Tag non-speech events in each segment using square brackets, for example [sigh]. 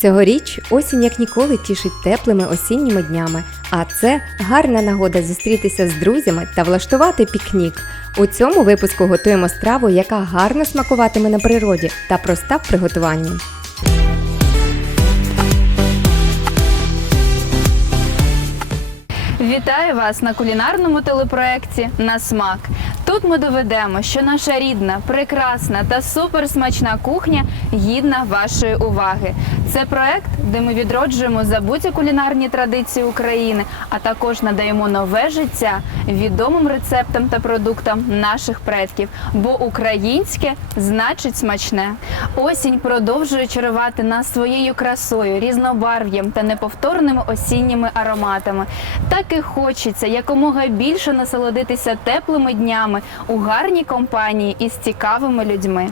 Цьогоріч осінь як ніколи тішить теплими осінніми днями, а це гарна нагода зустрітися з друзями та влаштувати пікнік. У цьому випуску готуємо страву, яка гарно смакуватиме на природі та проста в приготуванні. Вітаю вас на кулінарному телепроекті На смак. Тут ми доведемо, що наша рідна, прекрасна та суперсмачна кухня гідна вашої уваги. Це проект, де ми відроджуємо забуті кулінарні традиції України, а також надаємо нове життя відомим рецептам та продуктам наших предків. Бо українське значить смачне. Осінь продовжує чарувати нас своєю красою, різнобарв'ям та неповторними осінніми ароматами. Так і хочеться якомога більше насолодитися теплими днями у гарній компанії із цікавими людьми.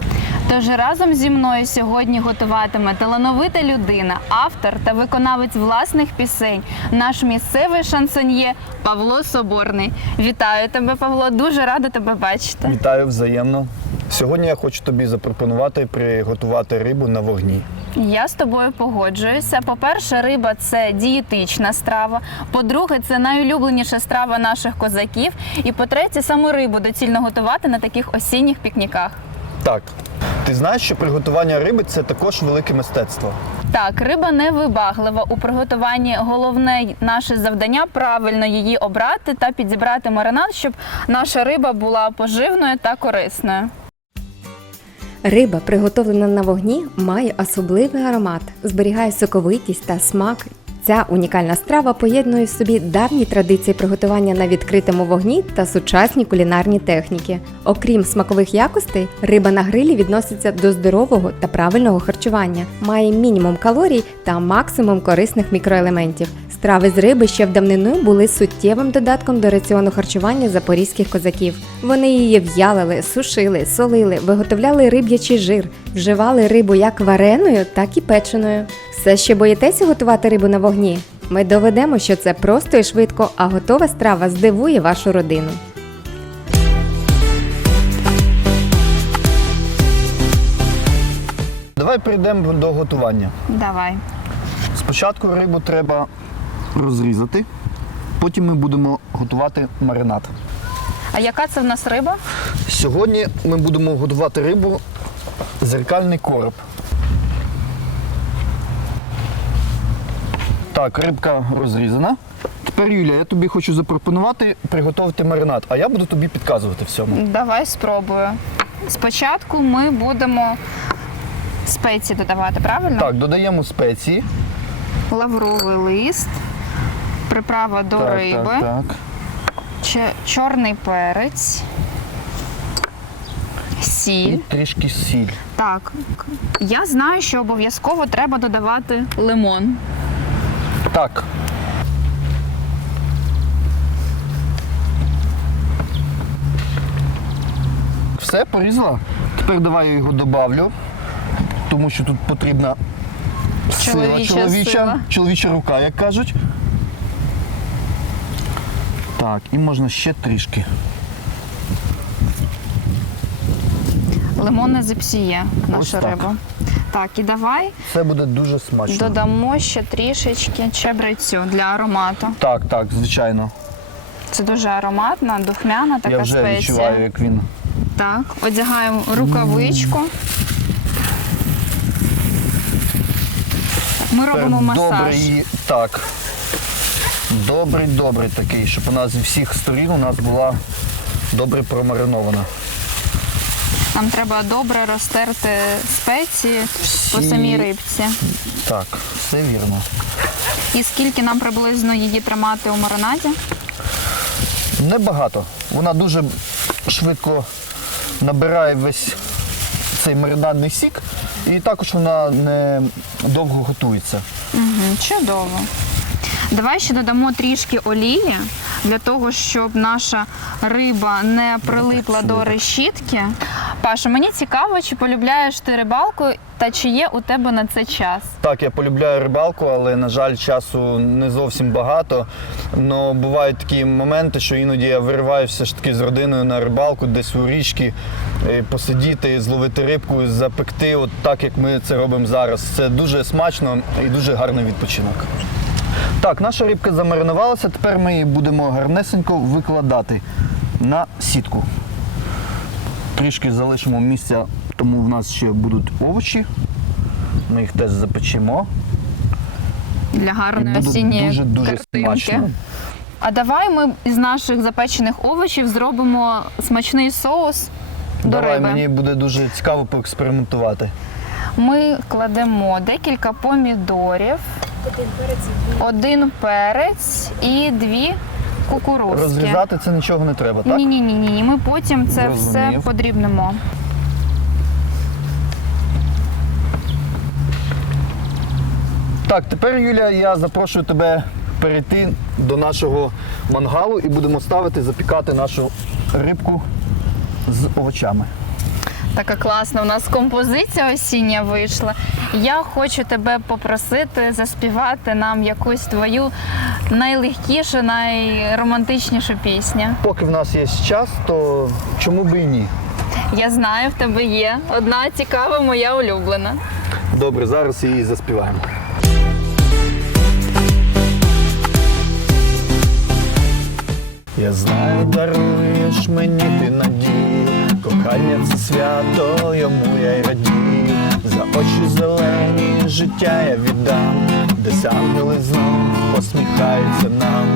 Тож разом зі мною сьогодні готуватиме талановита людина, автор та виконавець власних пісень, наш місцевий шансоньє Павло Соборний. Вітаю тебе, Павло. Дуже рада тебе бачити. Вітаю взаємно. Сьогодні я хочу тобі запропонувати приготувати рибу на вогні. Я з тобою погоджуюся. По-перше, риба це дієтична страва. По-друге, це найулюбленіша страва наших козаків. І по-третє, саму рибу доцільно готувати на таких осінніх пікніках. Так, ти знаєш, що приготування риби це також велике мистецтво. Так, риба не вибаглива у приготуванні. Головне наше завдання правильно її обрати та підібрати маринад, щоб наша риба була поживною та корисною. Риба, приготовлена на вогні, має особливий аромат, зберігає соковитість та смак. Ця унікальна страва поєднує в собі давні традиції приготування на відкритому вогні та сучасні кулінарні техніки. Окрім смакових якостей, риба на грилі відноситься до здорового та правильного харчування, має мінімум калорій та максимум корисних мікроелементів. Страви з риби ще в давнину були суттєвим додатком до раціону харчування запорізьких козаків. Вони її в'ялили, сушили, солили, виготовляли риб'ячий жир, вживали рибу як вареною, так і печеною. Все ще боїтеся готувати рибу на вогні? Ми доведемо, що це просто і швидко, а готова страва здивує вашу родину. Давай перейдемо до готування. Давай. Спочатку рибу треба розрізати, потім ми будемо готувати маринад. А яка це в нас риба? Сьогодні ми будемо готувати рибу зеркальний короб. Так, рибка розрізана. Тепер, Юля, я тобі хочу запропонувати приготувати маринад, а я буду тобі підказувати всьому. Давай спробую. Спочатку ми будемо спеції додавати, правильно? Так, додаємо спеції. Лавровий лист, приправа до так, риби, так, так. чорний перець, І сіль. трішки сіль. Так, я знаю, що обов'язково треба додавати лимон. Так. Все, порізала. Тепер давай я його добавлю, тому що тут потрібна сила, Чоловіча чоловіча, сила. чоловіча рука, як кажуть. Так, і можна ще трішки. Лимон не зіпсіє нашу Ось так. рибу. Так, і давай Це буде дуже смачно. додамо ще трішечки чебрецю для аромату. Так, так, звичайно. Це дуже ароматна, духмяна така я вже спеція. відчуваю, як він. Так, одягаємо рукавичку. Ми робимо масаж. Добре її. Так. Добрий, добрий такий, щоб вона зі всіх сторін у нас була добре промаринована. Нам треба добре розтерти спеції по самій рибці. Так, все вірно. І скільки нам приблизно її тримати у маринаді? Небагато. Вона дуже швидко набирає весь цей маринадний сік, і також вона не довго готується. Угу, чудово. Давай ще додамо трішки олії, для того, щоб наша риба не прилипла до решітки. Паша, мені цікаво, чи полюбляєш ти рибалку та чи є у тебе на це час? Так, я полюбляю рибалку, але, на жаль, часу не зовсім багато. Но бувають такі моменти, що іноді я вириваюся ж таки з родиною на рибалку, десь у річки, е, посидіти, зловити рибку, запекти, от так як ми це робимо зараз. Це дуже смачно і дуже гарний відпочинок. Так, наша рибка замаринувалася, тепер ми її будемо гарнесенько викладати на сітку. Трішки залишимо місця, тому в нас ще будуть овочі. Ми їх теж запечемо. Для гарної осінньої дуже-дуже картинки. смачно. А давай ми із наших запечених овочів зробимо смачний соус до Давай, риби. мені буде дуже цікаво поекспериментувати. Ми кладемо декілька помідорів, один перець і дві кукурузки. Розрізати це нічого не треба, так? Ні, ні, ні, ні. Ми потім це все Зрозумів. подрібнемо. Так, тепер, Юля, я запрошую тебе перейти до нашого мангалу і будемо ставити, запікати нашу рибку з овочами. Така класна у нас композиція осіння вийшла. Я хочу тебе попросити заспівати нам якусь твою найлегкішу, найромантичнішу пісню. Поки в нас є час, то чому би і ні? Я знаю, в тебе є одна цікава, моя улюблена. Добре, зараз її заспіваємо. Я знаю, даруєш мені ти надію, кохання це свято, йому я й радію. За очі зелені життя я віддам, десь ангели знов посміхаються нам.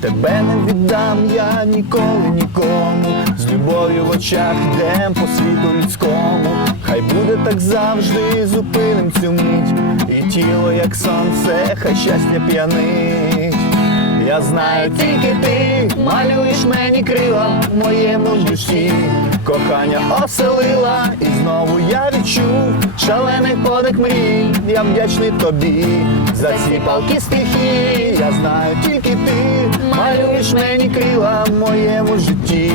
Тебе не віддам я ніколи нікому. З любов'ю в очах йдем по світу людському. Хай буде так завжди, зупиним цю мить. І тіло, як сонце, хай щастя п'янить. Я знаю, тільки ти малюєш мені крила в моєму душі. Кохання оселила, і знову я відчув шалений подих мрій. Я вдячний тобі за ці палки стихії. Я знаю, тільки ти малюєш мені крила в моєму житті.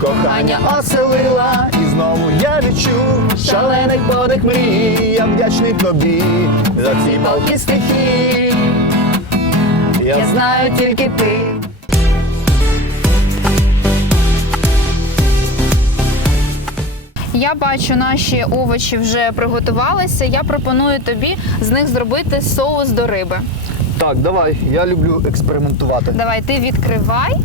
Кохання оселила, і знову я відчув шалений подих мрій. Я вдячний тобі за ці палки стихії. Я знаю тільки ти. Я бачу, наші овочі вже приготувалися. Я пропоную тобі з них зробити соус до риби. Так, давай. Я люблю експериментувати. Давай ти відкривай.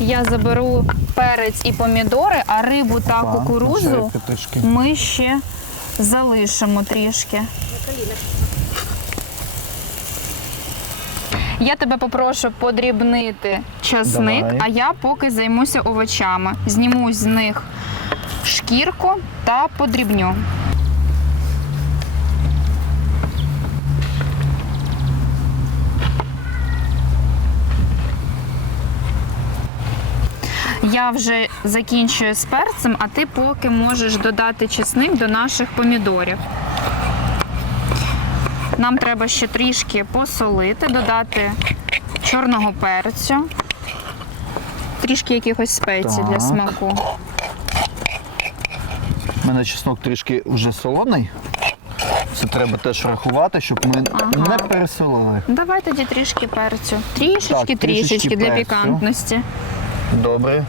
Я заберу перець і помідори, а рибу та Так, кукурузу ми ще залишимо трішки. Я тебе попрошу подрібнити часник, Давай. а я поки займуся овочами. Зніму з них шкірку та подрібню. Я вже закінчую з перцем, а ти поки можеш додати чесник до наших помідорів. Нам треба ще трішки посолити, додати чорного перцю, трішки якихось спецій для смаку. У мене чеснок трішки вже солоний. Це треба теж рахувати, щоб ми не пересолили. Давай тоді трішки перцю. Трішечки, Так, трішечки трішечки для перцю. пікантності. Добре.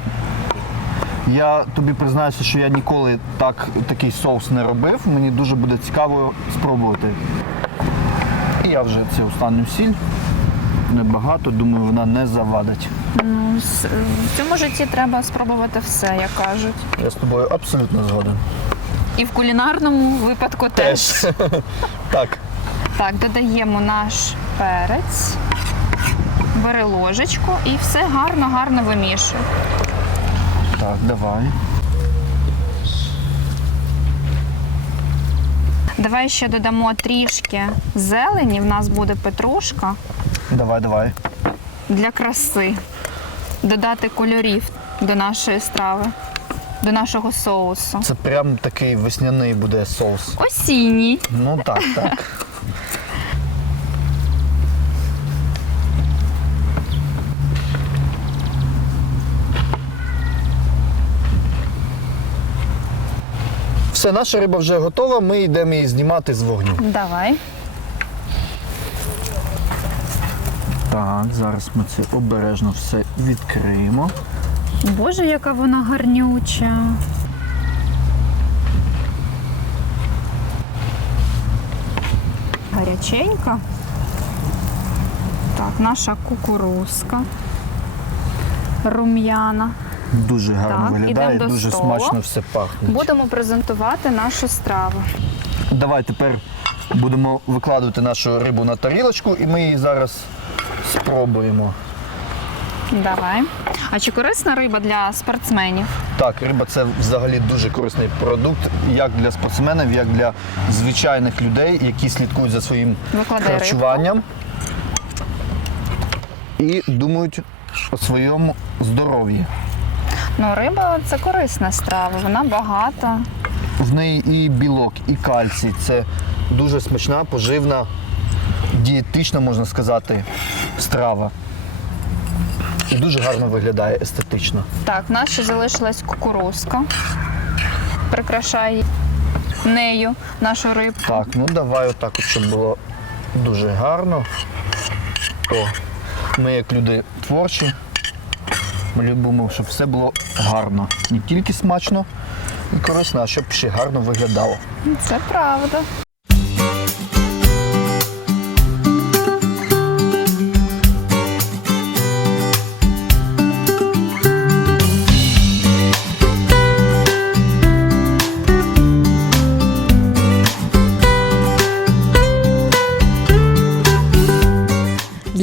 Я тобі признаюся, що я ніколи так, такий соус не робив. Мені дуже буде цікаво спробувати. І я вже цю останню сіль. Небагато, думаю, вона не завадить. Ну, В цьому житті треба спробувати все, як кажуть. Я з тобою абсолютно згоден. І в кулінарному випадку теж. [laughs] Так. Так, додаємо наш перець, бери ложечку і все гарно-гарно вимішуй. Так, давай. Давай ще додамо трішки зелені, в нас буде петрушка Давай, давай. для краси. Додати кольорів до нашої страви, до нашого соусу. Це прям такий весняний буде соус. Осінній. Ну так, так. Все, наша риба вже готова, ми йдемо її знімати з вогню. Давай. Так, зараз ми це обережно все відкриємо. Боже, яка вона гарнюча. Гаряченька. Так, наша кукурузка. Рум'яна. Дуже гарно Так, виглядає, до дуже столу. смачно все пахне. Будемо презентувати нашу страву. Давай тепер будемо викладувати нашу рибу на тарілочку і ми її зараз спробуємо. Давай. А чи корисна риба для спортсменів? Так, риба це взагалі дуже корисний продукт, як для спортсменів, як для звичайних людей, які слідкують за своїм Викладай харчуванням і думають о своєму здоров'ї. Ну, риба це корисна страва, вона багата. В неї і білок, і кальцій. Це дуже смачна, поживна, дієтична, можна сказати, страва. І дуже гарно виглядає естетично. Так, в нас ще залишилась кукурузка. Прикрашай нею нашу рибку. Так, ну давай отак, от, щоб було дуже гарно. О, ми як люди творчі, ми любимо, щоб все було гарно. Не тільки смачно і корисно, а щоб ще гарно виглядало. Це правда.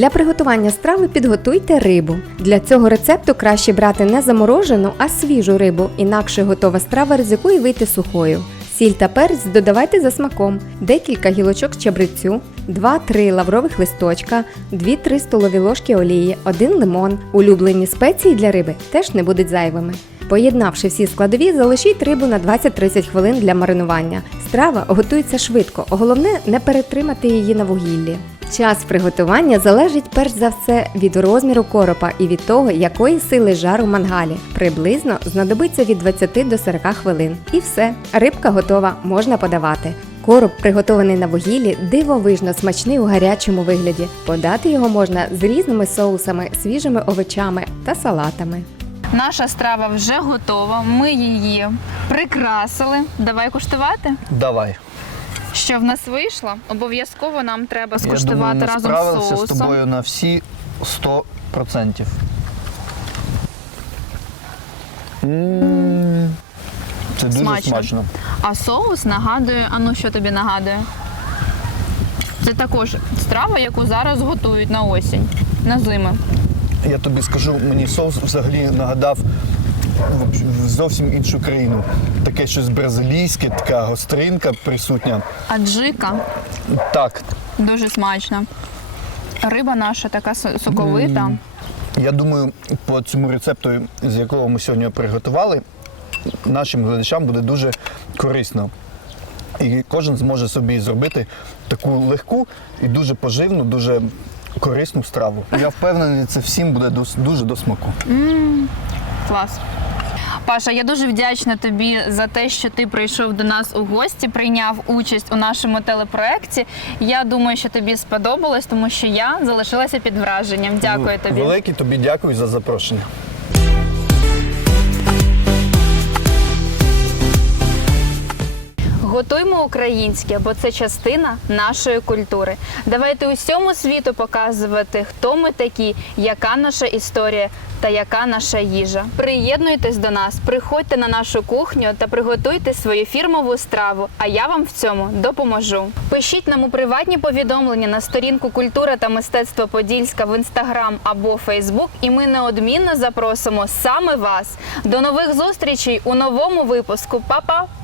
Для приготування страви підготуйте рибу. Для цього рецепту краще брати не заморожену, а свіжу рибу, інакше готова страва ризикує вийти сухою. Сіль та перець додавайте за смаком, декілька гілочок чабрецю, 2-3 лаврових листочка, 2-3 столові ложки олії, 1 лимон. Улюблені спеції для риби теж не будуть зайвими. Поєднавши всі складові, залишіть рибу на 20-30 хвилин для маринування. Страва готується швидко, головне не перетримати її на вугіллі. Час приготування залежить перш за все від розміру коропа і від того, якої сили жар у мангалі. Приблизно знадобиться від 20 до 40 хвилин. І все, рибка готова, можна подавати. Короб, приготований на вугіллі, дивовижно смачний у гарячому вигляді. Подати його можна з різними соусами, свіжими овочами та салатами. Наша страва вже готова. Ми її прикрасили. Давай куштувати. Давай. Що в нас вийшло? Обов'язково нам треба Я думаю, ми разом з справилися з соусом. тобою на всі 100%. М, Це дуже Смачно. смачно. А соус нагадує, а ну що тобі нагадує? Це також страва, яку зараз готують на осінь, на зими. Я тобі скажу, мені соус взагалі нагадав в- зовсім іншу країну. Таке щось бразилійське, така гостринка присутня. Аджика Так, дуже смачна. Риба наша така со- соковита. я думаю, по цьому рецепту, з якого ми сьогодні приготували, нашим глядачам буде дуже корисно. І кожен зможе собі зробити таку легку і дуже поживну, дуже корисну страву. Я впевнений, це всім буде дуже до смаку. Клас. Паша, я дуже вдячна тобі за те, що ти прийшов до нас у гості, прийняв участь у нашому телепроекті. Я думаю, що тобі сподобалось, тому що я залишилася під враженням. Дякую тобі. Велике тобі дякую за запрошення. Готуймо українське, бо це частина нашої культури. Давайте усьому світу показувати, хто ми такі, яка наша історія та яка наша їжа. Приєднуйтесь до нас, приходьте на нашу кухню та приготуйте свою фірмову страву. А я вам в цьому допоможу. Пишіть нам у приватні повідомлення на сторінку Культура та мистецтво Подільська в інстаграм або Фейсбук, і ми неодмінно запросимо саме вас. До нових зустрічей у новому випуску. Па-па!